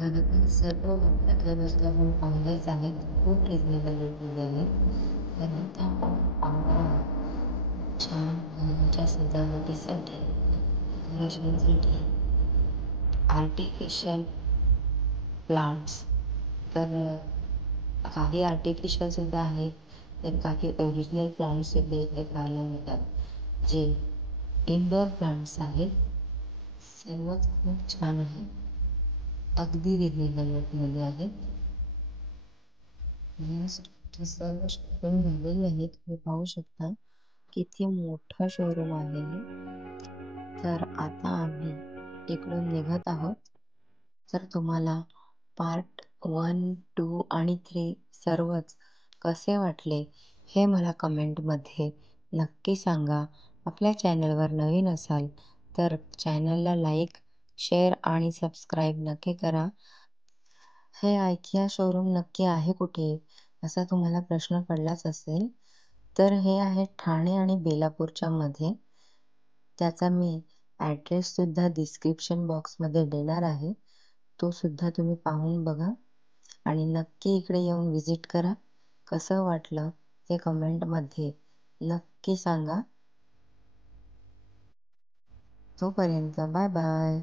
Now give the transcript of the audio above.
सर्व आपल्या बसल्यावर ऑनलाईनच आहेत. खूप रिजनेबल रेटमध्ये आहेत. त्यानंतर आपण छान घराच्या सजावटीसाठी डेकोरेशनसाठी आर्टिफिशियल प्लांट्स तर काही आर्टिफिशियलसुद्धा आहेत, तर काही ओरिजिनल प्लांट्ससुद्धा इथे पाहायला मिळतात, जे इंडोअर प्लांट्स आहेत. सर्वच खूप छान आहे. अगदी रिजनेबल रेटमध्ये आहेत. ते सर्व शोरूम झालेले आहेत. तुम्ही पाहू शकता किती मोठं शोरूम आहे हे. तर आता आम्ही इकडून निघत आहोत. तर तुम्हाला पार्ट 1, 2 आणि 3 सर्वच कसे वाटले हे मला कमेंटमध्ये नक्की सांगा. आपल्या चॅनलवर नवीन असाल तर चॅनलला लाईक, शेअर आणि सबस्क्राईब नक्की करा. हे IKEA शोरूम नक्की आहे कुठे असा तुम्हाला प्रश्न पडलाच असेल, तर हे आहे ठाणे आणि बेलापूरच्या मध्ये. त्याचा मी ॲड्रेससुद्धा डिस्क्रिप्शन बॉक्समध्ये देणार आहे. तो सुद्धा तुम्ही पाहून बघा आणि नक्की इकडे येऊन व्हिजिट करा. कसं वाटलं ते कमेंटमध्ये नक्की सांगा. तोपर्यंत बाय बाय.